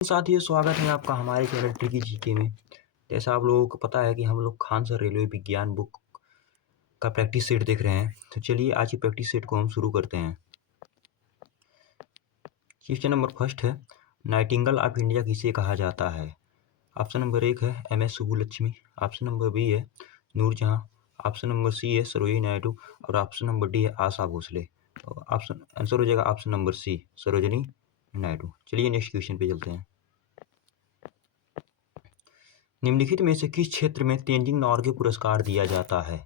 साथियों, स्वागत है आपका हमारे चैनल ट्रिकी जीके में। जैसा आप लोगों को पता है कि हम लोग खान सर रेलवे विज्ञान बुक का प्रैक्टिस सेट देख रहे हैं। तो चलिए आज की प्रैक्टिस सेट को हम शुरू करते हैं। क्वेश्चन नंबर फर्स्ट है, नाइटिंगेल ऑफ इंडिया किसे कहा जाता है? ऑप्शन नंबर 1 है MS Subbulakshmi, option number B है नूरजहां, ऑप्शन नंबर सी है सरोजिनी नायडू और ऑप्शन नंबर डी है आशा भोसले। तो ऑप्शन आंसर हो जाएगा option number C, Sarojini Naidu. चलिए नेक्स्ट क्वेश्चन पे चलते हैं। निम्नलिखित में से किस क्षेत्र में तेंजिंग नोर्गे पुरस्कार दिया जाता है?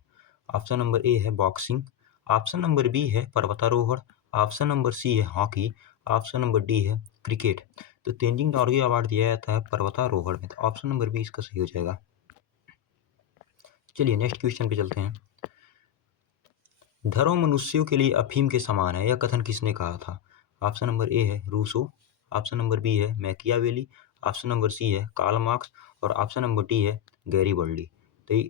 ऑप्शन नंबर ए है बॉक्सिंग, ऑप्शन नंबर बी है पर्वतारोहण, ऑप्शन नंबर सी है हॉकी, ऑप्शन नंबर डी है क्रिकेट। तो तेंजिंग नोर्गे अवार्ड दिया जाता है पर्वतारोहण में। तो ऑप्शन नंबर बी इसका सही हो जाएगा। चलिए नेक्स्ट क्वेश्चन पे चलते हैं। धर्म मनुष्यों के लिए अफीम के समान है, यह कथन किसने कहा था? ऑप्शन नंबर ए है रूसो, ऑप्शन नंबर बी है मैकियावेली, ऑप्शन नंबर सी है कार्ल मार्क्स और ऑप्शन नंबर डी है गैरीबल्डी। तो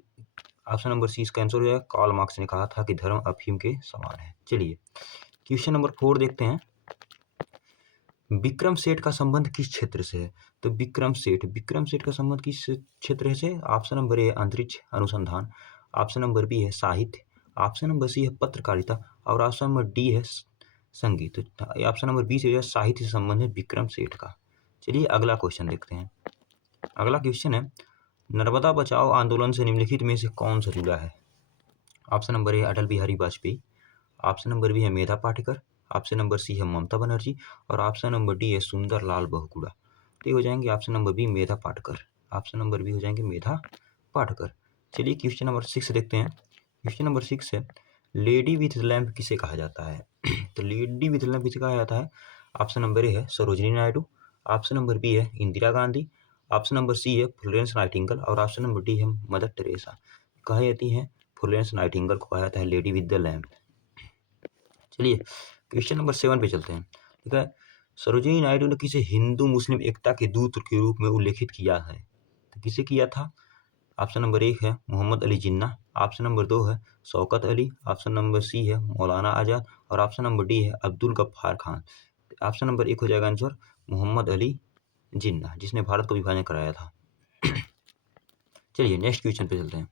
ऑप्शन नंबर सी इसका आंसर हो जाएगा। कार्ल मार्क्स ने कहा था कि धर्म अफीम के समान है। चलिए क्वेश्चन नंबर 4 देखते हैं। विक्रम सेठ का संबंध किस क्षेत्र से है? तो विक्रम सेठ का संबंध किस क्षेत्र से? ऑप्शन नंबर ए अंतरिक्ष अनुसंधान, ऑप्शन नंबर बी है साहित्य, ऑप्शन नंबर सी है पत्रकारिता और ऑप्शन नंबर डी है संगीत। तो ऑप्शन नंबर बी से जो है साहित्य से संबंध है विक्रम सेठ का। चलिए अगला क्वेश्चन देखते हैं। अगला क्वेश्चन है, नर्मदा बचाओ आंदोलन से निम्नलिखित में से कौन सा जुड़ा है? Option number A Atal Bihari Vajpayee, option number B है Medha Patkar, option number C है ममता बनर्जी और ऑप्शन नंबर डी है सुंदरलाल बहुगुणा। तो ये हो जाएंगे option number B Medha Patkar. Option number B हो जाएंगे मेधा पाटकर। चलिए क्वेश्चन नंबर 6 देखते हैं। क्वेश्चन नंबर 6 है, लेडी विथ लैम्प किसे कहा जाता है? तो लेडी विथ लैम्प किसे कहा जाता है? ऑप्शन नंबर ए है Sarojini Naidu, option number B है Indira Gandhi, option number C है फ्लोरेंस नाइटिंगेल और ऑप्शन नंबर डी है मदर टेरेसा। कहा जाती है फ्लोरेंस नाइटिंगेल को कहा जाता है लेडी विद द लैम्प। चलिए क्वेश्चन नंबर 7 पे चलते हैं। ठीक है, सरोजिनी नायडू ने किसे हिंदू मुस्लिम एकता के दूत के रूप में उल्लेखित किया है? तो किसे किया था? ऑप्शन नंबर 1 है मोहम्मद अली जिन्ना, ऑप्शन नंबर 2 है Shaukat Ali, option number C है मौलाना आजाद और ऑप्शन नंबर डी है अब्दुल गफ्फार खान। ऑप्शन नंबर 1 हो जाएगा आंसर मोहम्मद अली जिन्ना, जिसने भारत को विभाजन कराया था। चलिए नेक्स्ट क्वेश्चन पे चलते हैं।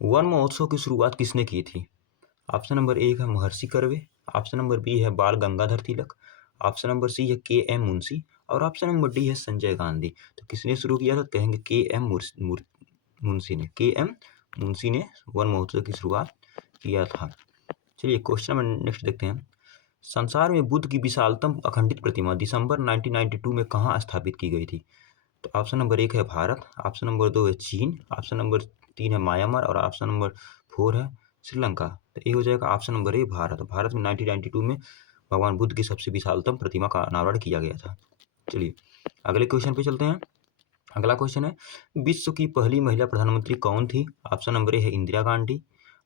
वन महोत्सव की शुरुआत किसने की थी? ऑप्शन नंबर 1 है महर्षि कर्वे, ऑप्शन नंबर बी है बाल Gangadhar Tilak, option number C है KM मुंशी और ऑप्शन नंबर डी है संजय गांधी। तो किसने शुरू किया था? कहेंगे मुंशी ने। KM मुंशी ने वन महोत्सव की शुरुआत किया था। चलिए क्वेश्चन नंबर नेक्स्ट देखते हैं। संसार में बुद्ध की विशालतम अखंडित प्रतिमा दिसंबर 1992 में कहाँ स्थापित की गई थी? तो ऑप्शन नंबर 1 है भारत, ऑप्शन नंबर 2 है चीन, ऑप्शन नंबर 3 है म्यांमार और ऑप्शन नंबर 4 है श्रीलंका। तो ये हो जाएगा ऑप्शन नंबर ए भारत। भारत में 1992 में भगवान बुद्ध की सबसे विशालतम प्रतिमा का अनावरण किया गया था। चलिए अगले क्वेश्चन पे चलते हैं। अगला क्वेश्चन है, विश्व की पहली महिला प्रधानमंत्री कौन थी? ऑप्शन नंबर ए है इंदिरा गांधी,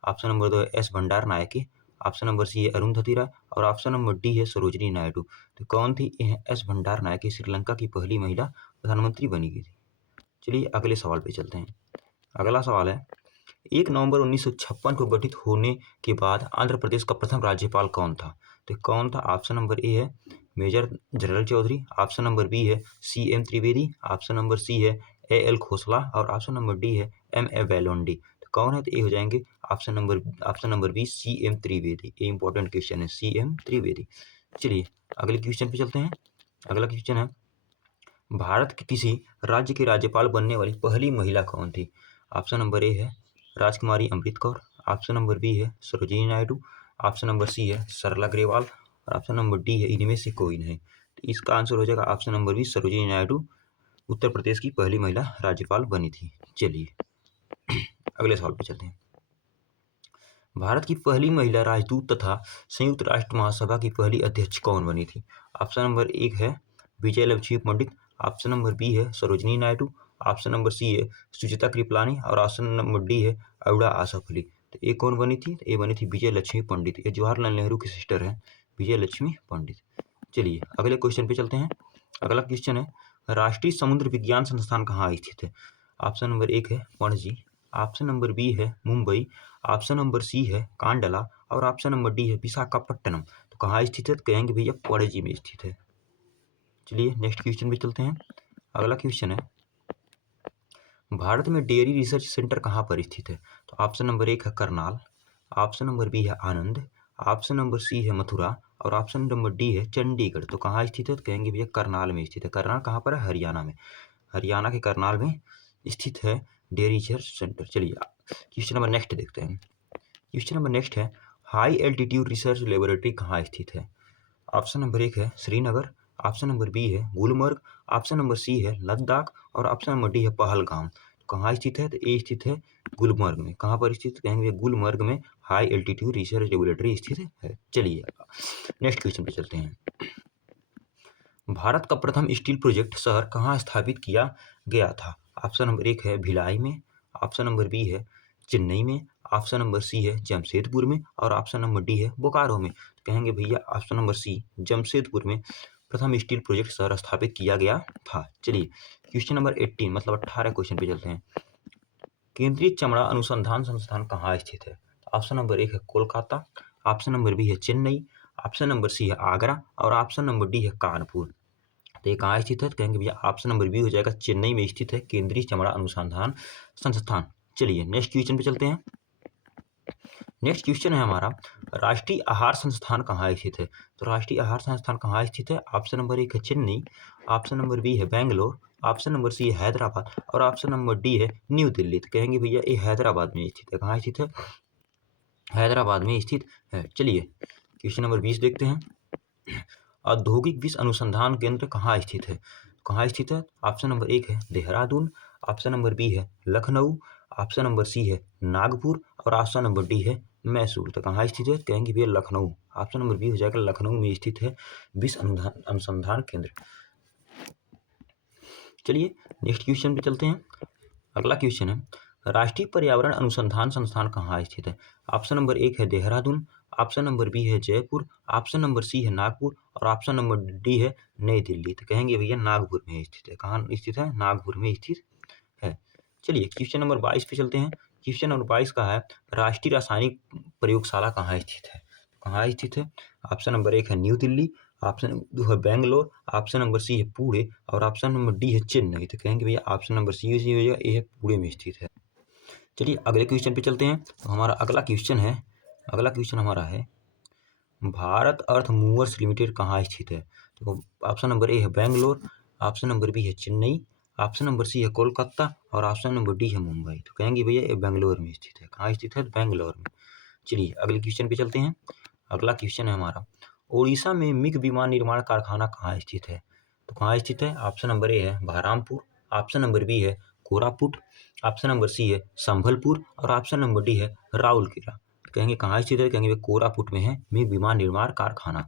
ऑप्शन नंबर 2 है S भंडार नायके, ऑप्शन नंबर सी है अरुंधति राय और ऑप्शन नंबर डी है सरोजिनी नायडू। तो कौन थी? S भंडार नायके श्रीलंका की पहली महिला प्रधानमंत्री बनी गई थी। चलिए अगले सवाल पे चलते हैं। अगला सवाल है, 1 नवंबर 1956 को गठित होने के बाद आंध्र प्रदेश का प्रथम राज्यपाल कौन था? तो कौन था? ऑप्शन नंबर ए है major general Chaudhary, option number B है CM Trivedi, option number C है AL खोसला और ऑप्शन नंबर डी है MA वेलोंडी। तो कौन है? तो ये हो जाएंगे option number B CM Trivedi. ये इंपॉर्टेंट क्वेश्चन है, CM त्रिवेदी। चलिए अगले क्वेश्चन पे चलते हैं। अगला क्वेश्चन है, भारत के किसी राज्य की राज्यपाल बनने वाली पहली महिला कौन थी? ऑप्शन नंबर ए है Rajkumari Amrit Kaur, option number B है Sarojini Naidu, option number C है सरला ग्रेवाल और ऑप्शन नंबर डी है इनमें से कोई नहीं। तो इसका आंसर हो जाएगा option number B Sarojini Naidu Uttar Pradesh की पहली महिला राज्यपाल बनी थी। चलिए अगले सवाल पे चलते हैं। भारत की पहली महिला राजदूत तथा संयुक्त राष्ट्र महासभा की पहली अध्यक्ष कौन बनी थी? ऑप्शन नंबर 1 है Vijay Lakshmi Pandit, option number B है Sarojini Naidu, option number C है सुचिता कृपलानी और ऑप्शन नंबर डी है अडुआ आसफ अली। तो ये कौन बनी थी? ये बनी थी विजय लक्ष्मी पंडित। ये जवाहरलाल नेहरू की सिस्टर है, विजय लक्ष्मी पंडित। चलिए अगले क्वेश्चन पे चलते हैं। अगला क्वेश्चन है, राष्ट्रीय समुद्र विज्ञान संस्थान कहाँ स्थित है? ऑप्शन नंबर 1 है पणजी, ऑप्शन नंबर बी है मुंबई, ऑप्शन नंबर सी है कांडला और ऑप्शन नंबर डी है विशाखापट्टनम। तो कहाँ स्थित है? तो कहेंगे भैया पणजी में स्थित है। चलिए नेक्स्ट क्वेश्चन पे चलते हैं। अगला क्वेश्चन है, भारत में डेयरी रिसर्च सेंटर कहाँ पर स्थित है? तो ऑप्शन नंबर 1 है करनाल, ऑप्शन नंबर बी है आनंद, ऑप्शन नंबर सी है मथुरा और ऑप्शन नंबर डी है चंडीगढ़। तो कहाँ स्थित है? तो कहेंगे भैया करनाल में स्थित है। करनाल कहाँ पर है? हरियाणा में। हरियाणा के करनाल में स्थित है डेयरी रिसर्च सेंटर। चलिए क्वेश्चन नंबर नेक्स्ट देखते हैं। क्वेश्चन नंबर नेक्स्ट है, हाई एल्टीट्यूड रिसर्च लेबोरेटरी कहाँ स्थित है? ऑप्शन नंबर 1 है श्रीनगर, ऑप्शन नंबर बी है गुलमर्ग, ऑप्शन नंबर सी है लद्दाख और ऑप्शन नंबर डी है पहलगाम। तो कहाँ स्थित है? तो ए स्थित है गुलमर्ग में। कहाँ पर स्थित? कहेंगे गुलमर्ग में हाई एल्टीट्यूड रिसर्च लेबोरेटरी स्थित है। चलिए नेक्स्ट क्वेश्चन पे चलते हैं। भारत का प्रथम स्टील प्रोजेक्ट शहर कहाँ स्थापित किया गया था? ऑप्शन नंबर 1 है भिलाई में, ऑप्शन नंबर बी है चेन्नई में, ऑप्शन नंबर सी है जमशेदपुर में और ऑप्शन नंबर डी है बोकारो में। तो कहेंगे भैया ऑप्शन नंबर सी जमशेदपुर में प्रथम स्टील प्रोजेक्ट शहर स्थापित किया गया था। चलिए क्वेश्चन नंबर 18 मतलब 18 क्वेश्चन पे चलते हैं। केंद्रीय चमड़ा अनुसंधान संस्थान कहाँ स्थित है? ऑप्शन नंबर 1 है कोलकाता, ऑप्शन नंबर बी है चेन्नई, ऑप्शन नंबर सी है आगरा और ऑप्शन नंबर डी है कानपुर। तो ये कहाँ स्थित है? तो कहेंगे भैया ऑप्शन नंबर बी हो जाएगा, चेन्नई में स्थित है केंद्रीय चमड़ा अनुसंधान संस्थान। चलिए नेक्स्ट क्वेश्चन पे चलते हैं। नेक्स्ट क्वेश्चन है हमारा, राष्ट्रीय आहार संस्थान कहाँ स्थित है? तो राष्ट्रीय आहार संस्थान कहाँ स्थित है? ऑप्शन नंबर 1 है चेन्नई, ऑप्शन नंबर बी है बेंगलोर, ऑप्शन नंबर सी है हैदराबाद और ऑप्शन नंबर डी है न्यू दिल्ली। तो कहेंगे भैया ये हैदराबाद में स्थित है। कहाँ स्थित है? हैदराबाद में स्थित है। चलिए क्वेश्चन नंबर 20 देखते हैं। औद्योगिक विष अनुसंधान केंद्र कहाँ स्थित है? कहाँ स्थित है? ऑप्शन नंबर 1 है देहरादून, ऑप्शन नंबर बी है लखनऊ, ऑप्शन नंबर सी है नागपुर और ऑप्शन नंबर डी है मैसूर। तो कहाँ स्थित है? कहेंगे भैया लखनऊ। ऑप्शन नंबर बी हो जाएगा, लखनऊ में स्थित है विष अनुसंधान केंद्र। चलिए नेक्स्ट क्वेश्चन पे चलते हैं। अगला क्वेश्चन है, राष्ट्रीय पर्यावरण अनुसंधान संस्थान कहाँ स्थित है? ऑप्शन नंबर 1 है देहरादून, ऑप्शन नंबर बी है जयपुर, ऑप्शन नंबर सी है नागपुर और ऑप्शन नंबर डी है नई दिल्ली। तो कहेंगे भैया नागपुर में स्थित है। कहाँ स्थित है? नागपुर में स्थित है। चलिए क्वेश्चन नंबर 22 पे चलते हैं। क्वेश्चन नंबर 22 का है, राष्ट्रीय रासायनिक प्रयोगशाला कहाँ स्थित है? कहाँ स्थित है? ऑप्शन नंबर 1 है न्यू दिल्ली, ऑप्शन नंबर 2 है बेंगलोर, ऑप्शन नंबर सी है पुणे और ऑप्शन नंबर डी है चेन्नई। तो कहेंगे भैया ऑप्शन नंबर सी हो जाएगा, ये है पुणे में स्थित है। चलिए अगले क्वेश्चन पे चलते हैं। तो हमारा अगला क्वेश्चन है, अगला क्वेश्चन हमारा है, भारत अर्थ मूवर्स लिमिटेड कहाँ स्थित है? तो ऑप्शन नंबर ए है बेंगलोर, ऑप्शन नंबर बी है चेन्नई, ऑप्शन नंबर सी है कोलकाता और ऑप्शन नंबर डी है मुंबई। तो कहेंगे भैया ये बेंगलोर में स्थित है। कहाँ स्थित है? बेंगलोर में। चलिए अगले क्वेश्चन पे चलते हैं। अगला क्वेश्चन है हमारा, उड़ीसा में मिग विमान निर्माण कारखाना कहाँ स्थित है? तो कहाँ स्थित है? ऑप्शन नंबर ए है बहरामपुर, ऑप्शन नंबर बी है कोरापुट, ऑप्शन नंबर सी है संभलपुर और ऑप्शन नंबर डी है राउरकेला। कहेंगे कहाँ स्थित है? कहेंगे कोरापुट में है मिग विमान निर्माण कारखाना।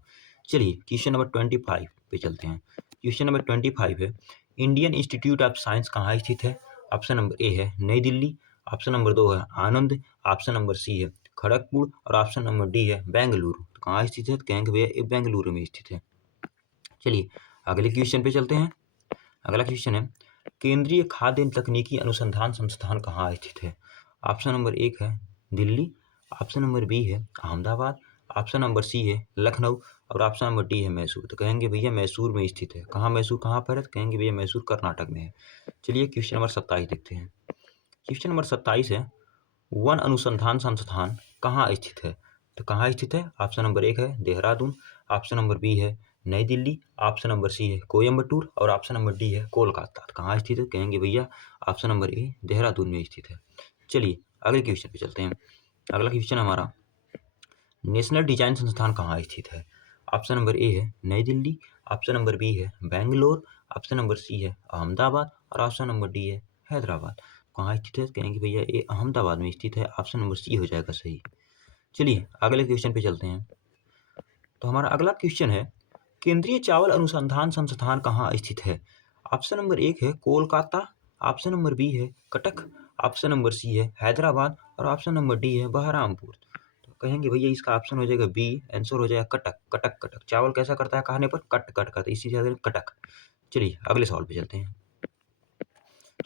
चलिए क्वेश्चन नंबर 25 पे चलते हैं। क्वेश्चन नंबर 25 है, इंडियन इंस्टीट्यूट ऑफ साइंस कहाँ स्थित है? ऑप्शन नंबर ए है नई दिल्ली, ऑप्शन नंबर 2 है आनंद, ऑप्शन नंबर सी है खड़गपुर और ऑप्शन नंबर डी है बेंगलुरु। तो कहाँ स्थित है? तो कहेंगे भैया ये बेंगलुरु में स्थित है। चलिए अगले क्वेश्चन पे चलते हैं। अगला क्वेश्चन है, केंद्रीय खाद्य तकनीकी अनुसंधान संस्थान कहाँ स्थित है? ऑप्शन नंबर 1 है दिल्ली, ऑप्शन नंबर बी है अहमदाबाद, ऑप्शन नंबर सी है लखनऊ और ऑप्शन नंबर डी है मैसूर। तो कहेंगे भैया मैसूर में स्थित है। कहाँ मैसूर कहाँ पर है? तो कहेंगे भैया मैसूर कर्नाटक में है। चलिए क्वेश्चन नंबर 27 देखते हैं। क्वेश्चन नंबर 27 है, वन अनुसंधान संस्थान कहाँ स्थित है? तो कहाँ स्थित है? ऑप्शन नंबर 1 है देहरादून, ऑप्शन नंबर बी है नई दिल्ली, ऑप्शन नंबर सी है कोयम्बटूर और ऑप्शन नंबर डी है कोलकाता। तो कहाँ स्थित है? कहेंगे भैया ऑप्शन नंबर ए देहरादून में स्थित है। चलिए अगले क्वेश्चन पे चलते हैं। अगला क्वेश्चन हमारा, नेशनल डिजाइन संस्थान कहाँ स्थित है? ऑप्शन नंबर ए है नई दिल्ली, ऑप्शन नंबर बी है बेंगलोर, ऑप्शन नंबर सी है अहमदाबाद और ऑप्शन नंबर डी है हैदराबाद। कहाँ स्थित है? कहेंगे भैया ये अहमदाबाद में स्थित है। ऑप्शन नंबर सी हो जाएगा सही। चलिए अगले क्वेश्चन पे चलते हैं। तो हमारा अगला क्वेश्चन है, केंद्रीय चावल अनुसंधान संस्थान कहाँ स्थित है? ऑप्शन नंबर 1 है कोलकाता, ऑप्शन नंबर बी है कटक, ऑप्शन नंबर सी है हैदराबाद और ऑप्शन नंबर डी है बहरामपुर। तो कहेंगे भैया इसका ऑप्शन हो जाएगा बी, आंसर हो जाएगा कटक। कटक कटक चावल कैसा करता है खाने पर? कट कट करता है, इसी से कटक। चलिए अगले सवाल पे चलते हैं।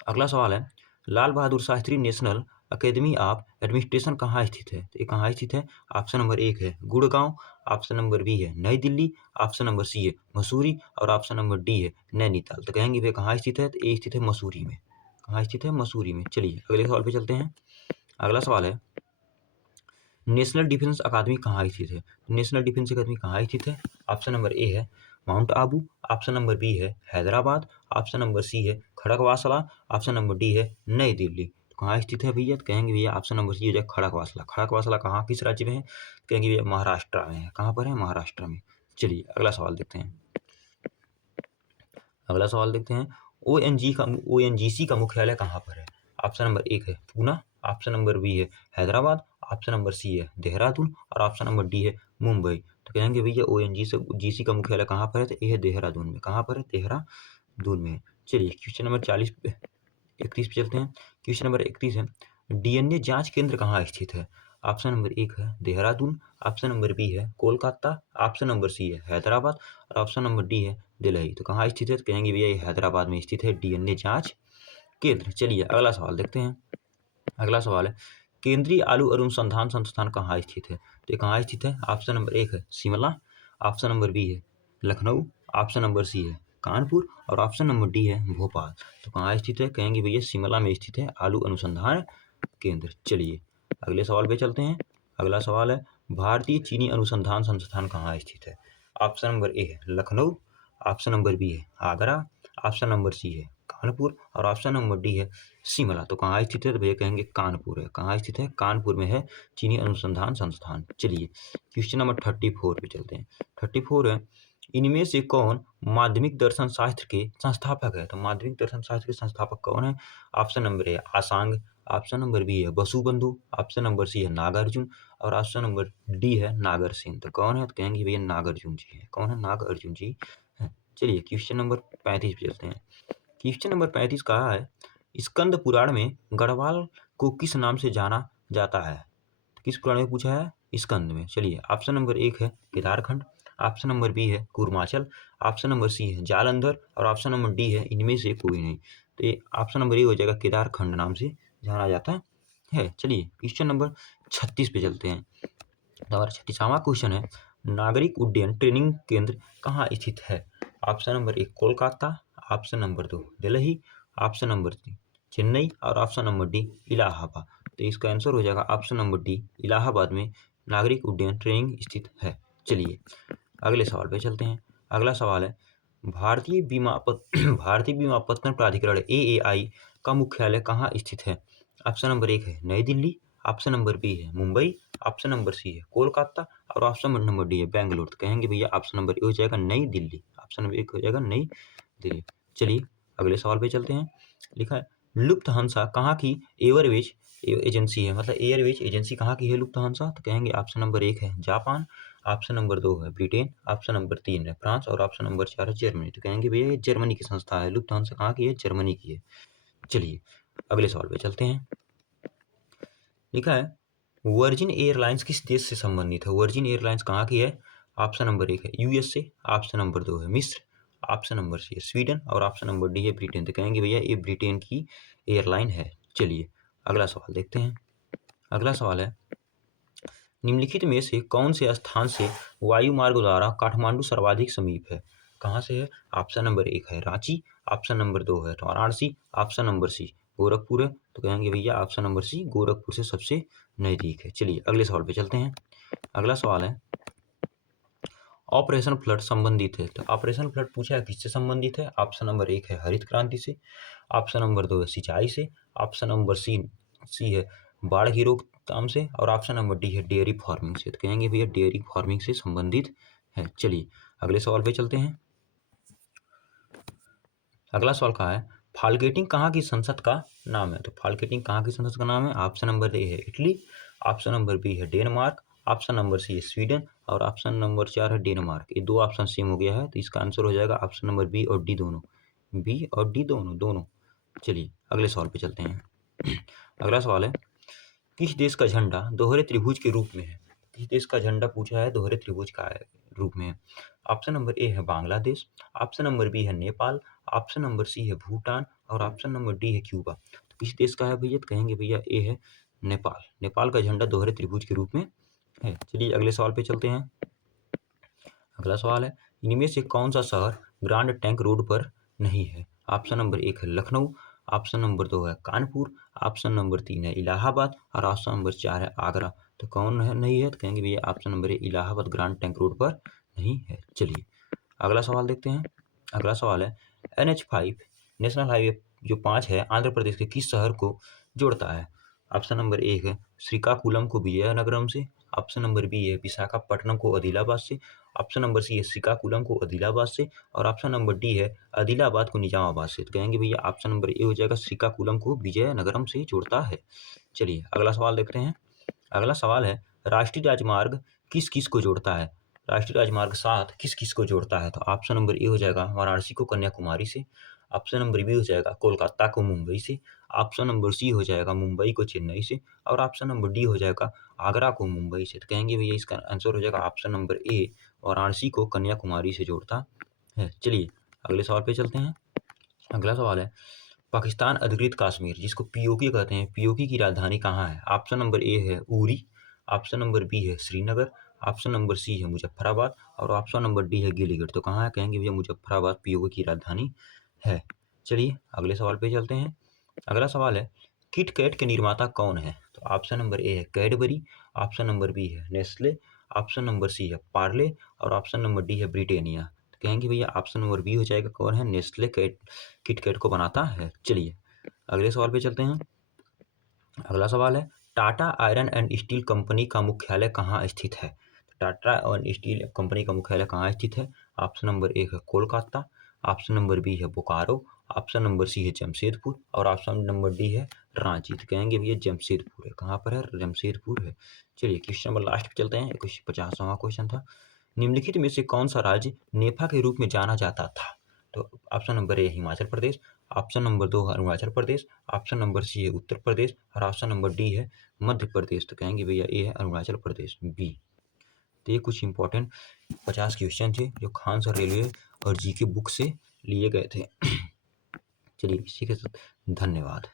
अगला सवाल है, Lal Bahadur Shastri national academy of administration कहाँ स्थित है? तो ये कहाँ स्थित है? ऑप्शन नंबर 1 है गुड़गांव, ऑप्शन नंबर बी है नई दिल्ली, ऑप्शन नंबर सी है मसूरी और ऑप्शन नंबर डी है नैनीताल। तो कहेंगे भैया कहाँ स्थित है? तो ये स्थित है मसूरी में। कहाँ स्थित है? मसूरी में। चलिए अगले सवाल पे चलते हैं। अगला सवाल है नेशनल डिफेंस अकादमी कहाँ स्थित है? नेशनल डिफेंस अकादमी कहाँ स्थित है? ऑप्शन नंबर ए है Mount Abu, option number B है हैदराबाद, ऑप्शन नंबर सी है खड़गवासला, ऑप्शन नंबर डी है नई दिल्ली। तो कहाँ स्थित है भैया? तो कहेंगे भैया ऑप्शन नंबर सी हो जाए खड़गवासला। खड़गवासला कहाँ किस राज्य में है? तो कहेंगे भैया महाराष्ट्र में है। कहाँ पर है? महाराष्ट्र में। चलिए अगला सवाल देखते हैं। अगला सवाल देखते हैं ओएनजीसी का मुख्यालय कहाँ पर है? ऑप्शन नंबर 1 है पूना, ऑप्शन नंबर बी है हैदराबाद, ऑप्शन नंबर सी है देहरादून और ऑप्शन नंबर डी है मुंबई। तो कहेंगे भैया ओएनजीसी का मुख्यालय कहाँ पर है? तो ये है देहरादून में। कहाँ पर है? देहरादून में। चलिए क्वेश्चन नंबर 31 पे चलते हैं। क्वेश्चन नंबर 31 है डीएनए जांच केंद्र कहाँ स्थित है? ऑप्शन नंबर 1 है देहरादून, ऑप्शन नंबर बी है कोलकाता, ऑप्शन नंबर सी है हैदराबाद और ऑप्शन नंबर डी है दिल्ली। तो कहाँ स्थित है? तो कहेंगे भैया ये हैदराबाद में स्थित है डीएनए जांच केंद्र। चलिए अगला सवाल देखते हैं। अगला सवाल है केंद्रीय आलू अनुसंधान संस्थान कहाँ स्थित है? तो ये कहाँ स्थित है? ऑप्शन नंबर 1 है शिमला, ऑप्शन नंबर बी है लखनऊ, ऑप्शन नंबर सी है कानपुर और ऑप्शन नंबर डी है भोपाल। तो कहाँ स्थित है? कहेंगे भैया शिमला में स्थित है आलू अनुसंधान केंद्र। चलिए अगले सवाल पे चलते हैं। अगला सवाल है भारतीय चीनी अनुसंधान संस्थान कहाँ स्थित है? ऑप्शन नंबर ए है लखनऊ, ऑप्शन नंबर बी है आगरा, ऑप्शन नंबर सी है कानपुर और ऑप्शन नंबर डी है शिमला। तो कहाँ स्थित है? तो भैया कहेंगे कानपुर है। कहाँ स्थित है? कानपुर में है चीनी अनुसंधान संस्थान। चलिए क्वेश्चन नंबर 34 पे चलते हैं। 34 है इनमें से कौन माध्यमिक दर्शन शास्त्र के संस्थापक है? तो माध्यमिक दर्शन शास्त्र के संस्थापक कौन है? Option number A Asanga, option number B है बसुबंधु, ऑप्शन नंबर सी है नागार्जुन और ऑप्शन नंबर डी है नागरसेन। तो कौन है? तो कहेंगे भैया नागार्जुन जी है। कौन है? नागार्जुन जी है। चलिए क्वेश्चन नंबर 35 पे चलते हैं। क्वेश्चन नंबर 35 कहा है स्कंद पुराण में गढ़वाल को किस नाम से जाना जाता है? तो किस पुराण में पूछा है? स्कंद में। चलिए ऑप्शन नंबर 1 है केदारखंड, ऑप्शन नंबर बी है कूर्माचल, ऑप्शन नंबर सी है जालंधर और ऑप्शन नंबर डी है इनमें से कोई नहीं। तो ये ऑप्शन नंबर ए हो जाएगा केदारखंड नाम से जाना जाता है। चलिए क्वेश्चन नंबर 36 पे चलते हैं। हमारा 36वां क्वेश्चन है नागरिक उड्डयन ट्रेनिंग केंद्र कहाँ स्थित है? Option number 1 Kolkata, option number 2 Delhi, option number 3 Chennai और ऑप्शन नंबर डी इलाहाबाद। तो इसका आंसर हो जाएगा ऑप्शन नंबर डी इलाहाबाद में नागरिक उड्डयन ट्रेनिंग स्थित है। चलिए अगले सवाल पे चलते हैं। अगला सवाल है भारतीय बीमापत्तन प्राधिकरण AAI का मुख्यालय कहाँ स्थित है? ऑप्शन नंबर 1 है नई दिल्ली, ऑप्शन नंबर बी है मुंबई, ऑप्शन नंबर सी है कोलकाता और ऑप्शन नंबर डी है बेंगलुरु। तो कहेंगे भैया ऑप्शन नंबर ए हो जाएगा नई दिल्ली। ऑप्शन नंबर 1 हो जाएगा नई दिल्ली। चलिए अगले सवाल पे चलते हैं। लिखा है लुफ्थहांसा कहाँ की एयरवेज एजेंसी है? मतलब एयरवेज एजेंसी कहाँ की है लुफ्थहांसा? तो कहेंगे ऑप्शन नंबर 1 है जापान, ऑप्शन नंबर 2 है ब्रिटेन, ऑप्शन नंबर 3 है फ्रांस और ऑप्शन नंबर 4 है जर्मनी। तो कहेंगे भैया ये जर्मनी की संस्था है। लुफ्थहांसा कहाँ की है? जर्मनी की है। चलिए अगले सवाल पे चलते हैं। लिखा है वर्जिन एयरलाइंस किस देश से संबंधित है? वर्जिन एयरलाइंस कहाँ की है? ऑप्शन नंबर 1 है USA, ऑप्शन नंबर 2 है मिस्र, ऑप्शन नंबर सी है स्वीडन और ऑप्शन नंबर डी है ब्रिटेन। तो कहेंगे भैया ये ब्रिटेन की एयरलाइन है। चलिए अगला सवाल देखते हैं। अगला सवाल है निम्नलिखित में से कौन से स्थान से वायु मार्ग द्वारा काठमांडू सर्वाधिक समीप है? कहाँ से है? ऑप्शन नंबर 1 है रांची, ऑप्शन नंबर 2 है Varanasi, option number C Gorakhpur है। तो कहेंगे भैया ऑप्शन नंबर सी गोरखपुर से सबसे नजदीक है। चलिए अगले सवाल पे चलते हैं। अगला सवाल है ऑपरेशन फ्लड संबंधित है। तो ऑपरेशन फ्लड पूछा है किससे संबंधित है? ऑप्शन नंबर 1 है हरित क्रांति से, ऑप्शन नंबर 2 है सिंचाई से, ऑप्शन नंबर सी है बाढ़ की रोकथाम से और ऑप्शन नंबर डी है डेयरी फार्मिंग से। तो कहेंगे भैया डेयरी फार्मिंग से संबंधित है। चलिए अगले सवाल पे चलते हैं। अगला सवाल कहा है फाल्केटिंग कहाँ की संसद का नाम है? तो फाल्केटिंग कहाँ की संसद का नाम है? ऑप्शन नंबर ए है इटली, ऑप्शन नंबर बी है डेनमार्क, ऑप्शन नंबर सी है स्वीडन और ऑप्शन नंबर 4 है डेनमार्क। ये दो ऑप्शन सेम हो गया है तो इसका आंसर हो जाएगा ऑप्शन नंबर बी और डी दोनों। बी और डी दोनों दोनों। चलिए अगले सवाल पे चलते हैं। अगला सवाल है किस देश का झंडा दोहरे त्रिभुज के रूप में है? किस देश का झंडा पूछा है दोहरे त्रिभुज का रूप में है? ऑप्शन नंबर ए है बांग्लादेश, ऑप्शन नंबर बी है नेपाल, ऑप्शन नंबर सी है भूटान और ऑप्शन नंबर डी है क्यूबा। तो किस देश का है भैया? तो कहेंगे भैया ए है नेपाल। नेपाल का झंडा दोहरे त्रिभुज के रूप में है। चलिए अगले सवाल पे चलते हैं। अगला सवाल है, इनमें से कौन सा शहर ग्रांड ट्रंक रोड पर नहीं है? ऑप्शन नंबर 1 है लखनऊ, ऑप्शन नंबर 2 है कानपुर, ऑप्शन नंबर 3 है इलाहाबाद और ऑप्शन नंबर 4 है आगरा। तो कौन है नहीं है? तो कहेंगे भैया ऑप्शन नंबर ए इलाहाबाद ग्रांड ट्रंक रोड पर नहीं है। चलिए अगला सवाल देखते हैं। अगला सवाल है, NH5 नेशनल हाईवे जो 5 है आंध्र प्रदेश के किस शहर को जोड़ता है? ऑप्शन नंबर 1 है श्रीकाकुलम को विजयनगरम से, ऑप्शन नंबर बी है विशाखापट्टनम को आदिलाबाद से, ऑप्शन नंबर सी है श्रीकाकुलम को आदिलाबाद से और ऑप्शन नंबर डी है आदिलाबाद को निजामाबाद से। तो कहेंगे भैया ऑप्शन नंबर ए हो जाएगा श्रीकाकुलम को विजयनगरम से जोड़ता है। चलिए अगला सवाल देखते हैं। अगला सवाल है, राष्ट्रीय राजमार्ग किस किस को जोड़ता है? राष्ट्रीय राजमार्ग 7 किस किस को जोड़ता है? तो ऑप्शन नंबर ए हो जाएगा वाराणसी को कन्याकुमारी से, ऑप्शन नंबर बी हो जाएगा कोलकाता को मुंबई से, ऑप्शन नंबर सी हो जाएगा मुंबई को चेन्नई से और ऑप्शन नंबर डी हो जाएगा आगरा को मुंबई से। तो कहेंगे भैया इसका आंसर हो जाएगा ऑप्शन नंबर ए वाराणसी को कन्याकुमारी से जोड़ता है। चलिए अगले सवाल पे चलते हैं। अगला सवाल है, पाकिस्तान अधिकृत कश्मीर जिसको पीओके कहते हैं, पीओके की राजधानी कहाँ है? ऑप्शन नंबर ए है उरी, ऑप्शन नंबर बी है श्रीनगर, ऑप्शन नंबर सी है मुजफ्फराबाद और ऑप्शन नंबर डी है गिलगित। तो कहाँ है? कहेंगे भैया मुजफ्फराबाद पीओके की राजधानी है। चलिए अगले सवाल पे चलते हैं। अगला सवाल है, किटकैट के निर्माता कौन है? तो ऑप्शन नंबर ए है कैडबरी, ऑप्शन नंबर बी है नेस्ले, ऑप्शन नंबर सी है पार्ले और ऑप्शन नंबर डी है ब्रिटानिया। तो कहेंगे भैया ऑप्शन नंबर बी हो जाएगा कौन है? नेस्ले किटकैट को बनाता है। चलिए अगले सवाल पे चलते हैं। अगला सवाल है, Tata iron and steel company का मुख्यालय कहाँ स्थित है? टाटा आयरन स्टील कंपनी का मुख्यालय कहाँ स्थित है? ऑप्शन नंबर ए है कोलकाता, ऑप्शन नंबर बी है बोकारो, ऑप्शन नंबर सी है जमशेदपुर और ऑप्शन नंबर डी है रांची। तो कहेंगे भैया जमशेदपुर है। कहाँ पर है? जमशेदपुर है। चलिए क्वेश्चन नंबर लास्ट पे चलते हैं। 50वां क्वेश्चन था, निम्नलिखित में से कौन सा राज्य नेफा के रूप में जाना जाता था? तो ऑप्शन नंबर ए हिमाचल प्रदेश, ऑप्शन नंबर 2 है Arunachal Pradesh, option number C है उत्तर प्रदेश और ऑप्शन नंबर डी है मध्य प्रदेश। तो कहेंगे भैया ए है अरुणाचल प्रदेश बी। तो ये कुछ इंपॉर्टेंट 50 क्वेश्चन थे जो खान सर रेलवे और जीके बुक से लिए गए थे। चलिए इसी के साथ धन्यवाद।